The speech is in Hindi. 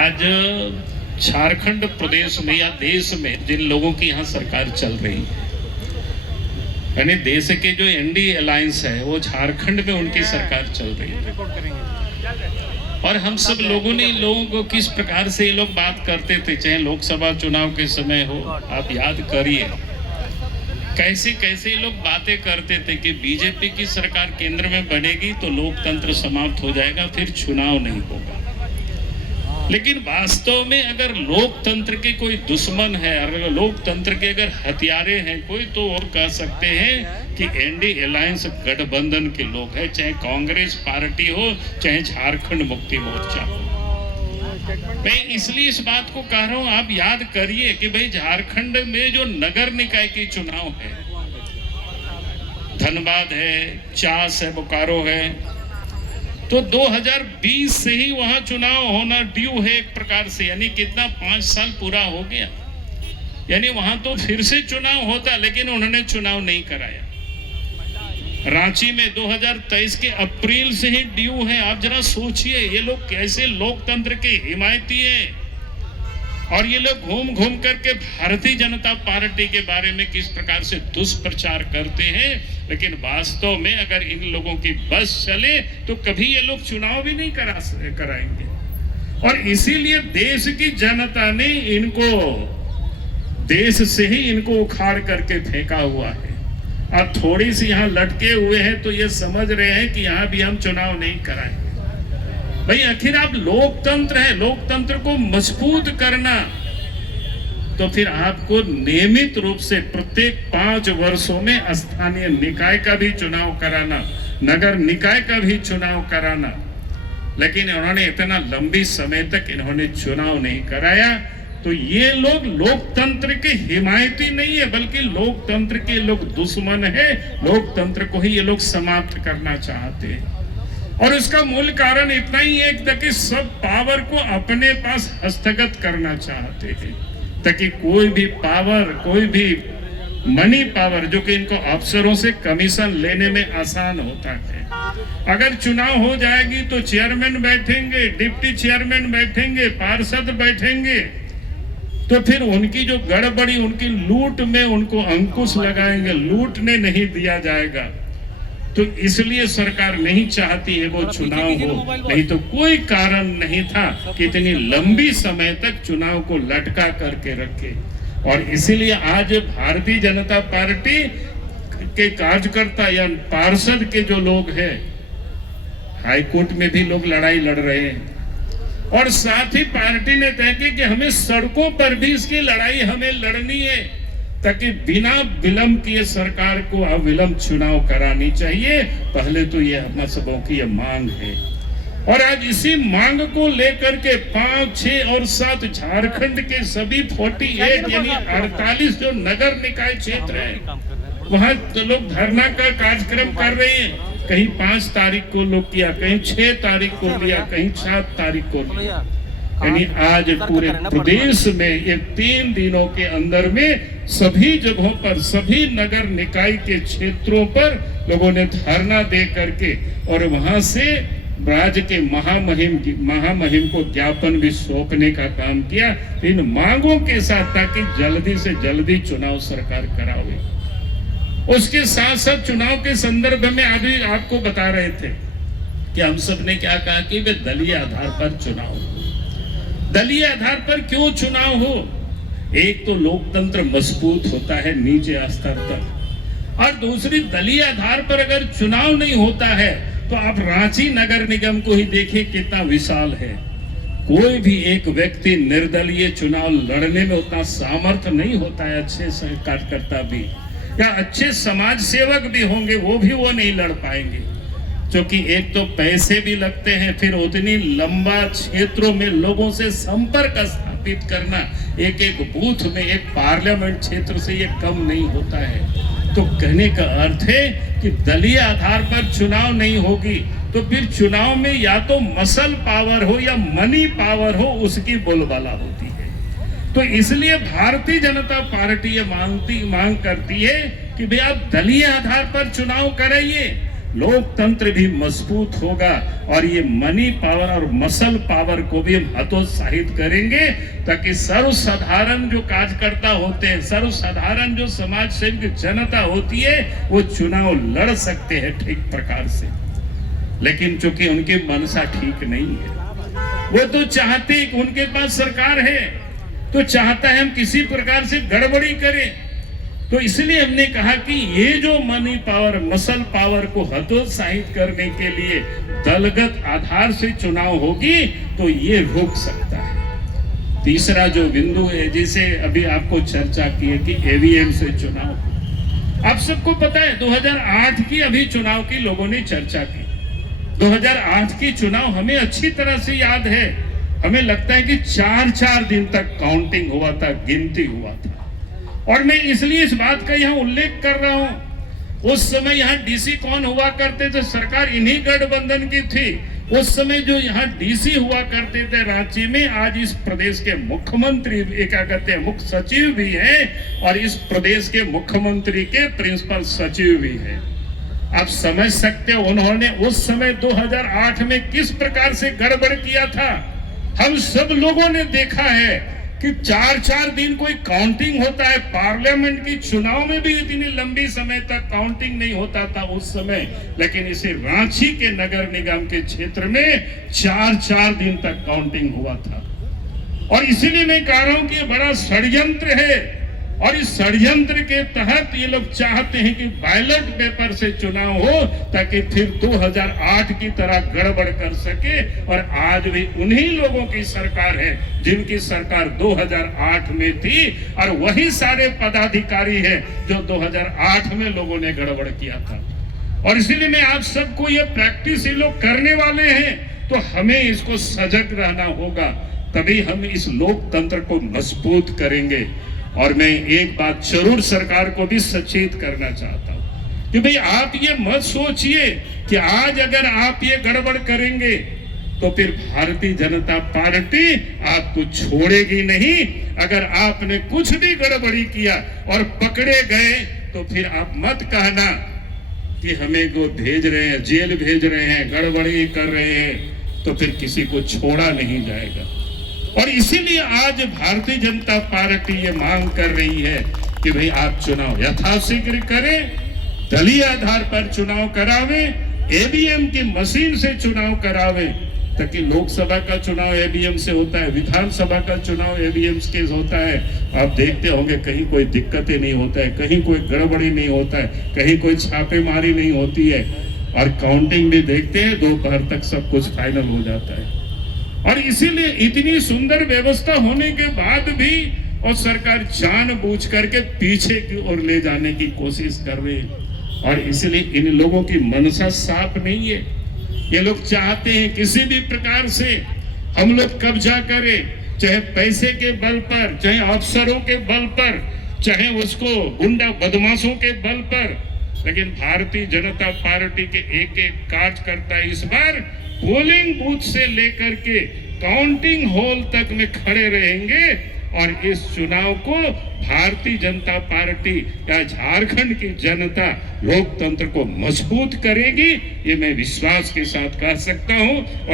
आज झारखंड प्रदेश में या देश में जिन लोगों की यहाँ सरकार चल रही है, यानी देश के जो एनडीए अलायंस है वो झारखंड में उनकी सरकार चल रही है। और हम सब लोगों ने लोगों को किस प्रकार से ये लोग बात करते थे, चाहे लोकसभा चुनाव के समय हो, आप याद करिए कैसे कैसे लोग बातें करते थे कि बीजेपी की सरकार केंद्र में बनेगी तो लोकतंत्र समाप्त हो जाएगा, फिर चुनाव नहीं होगा। लेकिन वास्तव में अगर लोकतंत्र के कोई दुश्मन है, अगर लोकतंत्र के अगर हथियारे हैं कोई, तो और कह सकते हैं कि एनडीए अलायंस गठबंधन के लोग हैं, चाहे कांग्रेस पार्टी हो, चाहे झारखंड मुक्ति मोर्चा हो। मैं इसलिए इस बात को कह रहा हूं, आप याद करिए कि भाई झारखंड में जो नगर निकाय के चुनाव है, धनबाद है, चास है, बोकारो है, तो 2020 से ही वहां चुनाव होना ड्यू है एक प्रकार से, यानी कितना 5 साल पूरा हो गया, यानी वहां तो फिर से चुनाव होता, लेकिन उन्होंने चुनाव नहीं कराया। रांची में 2023 के अप्रैल से ही ड्यू है। आप जरा सोचिए ये लोग कैसे लोकतंत्र के हिमायती हैं, और ये लोग घूम घूम करके भारतीय जनता पार्टी के बारे में किस प्रकार से दुष्प्रचार करते हैं। लेकिन वास्तव में अगर इन लोगों की बस चले तो कभी ये लोग चुनाव भी नहीं कराएंगे। और इसीलिए देश की जनता ने इनको देश से ही इनको उखाड़ करके फेंका हुआ है। अब थोड़ी सी यहाँ लटके हुए हैं तो ये समझ रहे हैं कि यहाँ भी हम चुनाव नहीं कराएंगे। भाई आखिर आप लोकतंत्र है, लोकतंत्र को मजबूत करना तो फिर आपको नियमित रूप से प्रत्येक 5 वर्षों में स्थानीय निकाय का भी चुनाव कराना, नगर निकाय का भी चुनाव कराना। लेकिन उन्होंने इतना लंबी समय तक इन्होंने चुनाव नहीं कराया, तो ये लोग लोकतंत्र के हिमायती नहीं है, बल्कि लोकतंत्र के लोग दुश्मन है। लोकतंत्र को ही ये लोग समाप्त करना चाहते हैं। और इसका मूल कारण इतना ही है कि सब पावर को अपने पास हस्तगत करना चाहते हैं, ताकि कोई भी पावर, कोई भी मनी पावर जो कि इनको अफसरों से कमीशन लेने में आसान होता है, अगर चुनाव हो जाएगी तो चेयरमैन बैठेंगे, डिप्टी चेयरमैन बैठेंगे, पार्षद बैठेंगे, तो फिर उनकी जो गड़बड़ी, उनकी लूट में उनको अंकुश लगाएंगे, लूटने नहीं दिया जाएगा। तो इसलिए सरकार नहीं चाहती है वो चुनाव हो, नहीं तो कोई कारण नहीं था कि इतनी लंबी समय तक चुनाव को लटका करके रखे। और इसीलिए आज भारतीय जनता पार्टी के कार्यकर्ता या पार्षद के जो लोग हैं, हाईकोर्ट में भी लोग लड़ाई लड़ रहे हैं, और साथ ही पार्टी ने तय किया कि हमें सड़कों पर भी इसकी लड़ाई हमें लड़नी है, ताकि बिना विलंब किए सरकार को अविलंब चुनाव करानी चाहिए। पहले तो ये हम सबों की ये मांग है, और आज इसी मांग को लेकर के 5, 6 और 7 झारखंड के सभी 48 यानी 48 जो नगर निकाय क्षेत्र है, वहां तो लोग धरना का कार्यक्रम कर रहे हैं। कहीं 5 तारीख को लोग किया, कहीं 6 तारीख को लिया, कहीं 7 तारीख को लिया। यानी आज पूरे प्रदेश में ये 3 दिनों के अंदर में सभी जगहों पर, सभी नगर निकाय के क्षेत्रों पर लोगों ने धरना दे करके और वहां से राज्य के महामहिम को ज्ञापन भी सौंपने का काम किया इन मांगों के साथ, ताकि जल्दी से जल्दी चुनाव सरकार करावे। उसके साथ साथ चुनाव के संदर्भ में अभी आपको बता रहे थे कि हम सब ने क्या कहा कि वे दलीय आधार पर चुनाव हो। दलीय आधार पर क्यों चुनाव हो? एक तो लोकतंत्र मजबूत होता है नीचे स्तर तक, और दूसरी दलीय आधार पर अगर चुनाव नहीं होता है तो आप रांची नगर निगम को ही देखिए कितना विशाल है। कोई भी एक व्यक्ति निर्दलीय चुनाव लड़ने में उतना सामर्थ्य नहीं होता है। अच्छे कार्यकर्ता भी या अच्छे समाज सेवक भी होंगे, वो नहीं लड़ पाएंगे, क्योंकि एक तो पैसे भी लगते हैं, फिर उतनी लंबा क्षेत्रों में लोगों से संपर्क स्थापित करना, एक एक बूथ में, एक पार्लियामेंट क्षेत्र से ये कम नहीं होता है। तो कहने का अर्थ है कि दलीय आधार पर चुनाव नहीं होगी तो फिर चुनाव में या तो मसल पावर हो या मनी पावर हो, उसकी बोलबाला होती है। तो इसलिए भारतीय जनता पार्टी ये मांग करती है कि भाई आप दलीय आधार पर चुनाव कराइए, लोकतंत्र भी मजबूत होगा और ये मनी पावर और मसल पावर को भी हम हतोत्साहित करेंगे, ताकि सर्वसाधारण जो कार्यकर्ता होते हैं, सर्वसाधारण जो समाज सेवी जनता होती है, वो चुनाव लड़ सकते हैं ठीक प्रकार से। लेकिन चूंकि उनकी मनसा ठीक नहीं है, वो तो चाहते हैं, उनके पास सरकार है तो चाहता है हम किसी प्रकार से गड़बड़ी करें। तो इसलिए हमने कहा कि ये जो मनी पावर, मसल पावर को हतोत्साहित करने के लिए दलगत आधार से चुनाव होगी तो ये रोक सकता है। तीसरा जो बिंदु है, जिसे अभी आपको चर्चा की है कि ईवीएम से चुनाव, आप सबको पता है 2008 की अभी चुनाव की लोगों ने चर्चा की। 2008 की चुनाव हमें अच्छी तरह से याद है। हमें लगता है कि 4-4 दिन तक काउंटिंग हुआ था, गिनती हुआ था। और मैं इसलिए इस बात का यहाँ उल्लेख कर रहा हूं, उस समय यहाँ डीसी कौन हुआ करते थे? सरकार इन्हीं गठबंधन की थी। उस समय जो यहाँ डीसी हुआ करते थे रांची में, आज इस प्रदेश के मुख्यमंत्री, क्या कहते हैं, मुख्य सचिव भी हैं और इस प्रदेश के मुख्यमंत्री के प्रिंसिपल सचिव भी हैं। आप समझ सकते हो उन्होंने उस समय 2008 में किस प्रकार से गड़बड़ किया था। हम सब लोगों ने देखा है कि 4-4 दिन कोई काउंटिंग होता है। पार्लियामेंट की चुनाव में भी इतनी लंबी समय तक काउंटिंग नहीं होता था उस समय, लेकिन इसे रांची के नगर निगम के क्षेत्र में 4-4 दिन तक काउंटिंग हुआ था। और इसीलिए मैं कह रहा हूं कि ये बड़ा षड्यंत्र है और इस षड्यंत्र के तहत ये लोग चाहते हैं कि बैलेट पेपर से चुनाव हो, ताकि फिर 2008 की तरह गड़बड़ कर सके। और आज भी उन्हीं लोगों की सरकार है जिनकी सरकार 2008 में थी, और वही सारे पदाधिकारी है जो 2008 में लोगों ने गड़बड़ किया था। और इसीलिए मैं आप सबको ये प्रैक्टिस ये लोग करने वाले हैं, तो हमें इसको सजग रहना होगा, तभी हम इस लोकतंत्र को मजबूत करेंगे। और मैं एक बात जरूर सरकार को भी सचेत करना चाहता हूं कि भाई आप ये मत सोचिए कि आज अगर आप ये गड़बड़ करेंगे तो फिर भारतीय जनता पार्टी आपको छोड़ेगी नहीं। अगर आपने कुछ भी गड़बड़ी किया और पकड़े गए तो फिर आप मत कहना कि हमें को भेज रहे हैं, जेल भेज रहे हैं, गड़बड़ी कर रहे हैं, तो फिर किसी को छोड़ा नहीं जाएगा। और इसीलिए आज भारतीय जनता पार्टी ये मांग कर रही है कि भाई आप चुनाव यथाशीघ्र करें, दलीय आधार पर चुनाव करावे, ईवीएम की मशीन से चुनाव करावे, ताकि लोकसभा का चुनाव ईवीएम से होता है, विधानसभा का चुनाव ईवीएम से होता है। आप देखते होंगे कहीं कोई दिक्कतें नहीं होता है, कहीं कोई गड़बड़ी नहीं होता है, कहीं कोई छापेमारी नहीं होती है, और काउंटिंग भी देखते हैं, दोपहर तक सब कुछ फाइनल हो जाता है। और इसीलिए इतनी सुंदर व्यवस्था होने के बाद भी और सरकार जानबूझ करके पीछे की ओर ले जाने की कोशिश कर रही है। और इसलिए इन लोगों की मनसा साफ नहीं है। ये लोग चाहते हैं किसी भी प्रकार से हम लोग कब्जा करें, चाहे पैसे के बल पर, चाहे अफसरों के बल पर, चाहे उसको गुंडा बदमाशों के बल पर। लेकिन भारतीय जनता पार्टी के एक कार्यकर्ता इस बार पोलिंग बूथ से लेकर के काउंटिंग हॉल तक में खड़े रहेंगे और इस चुनाव को भारतीय जनता पार्टी या झारखंड की जनता लोकतंत्र को मजबूत करेगी, ये मैं विश्वास के साथ कह सकता हूं। और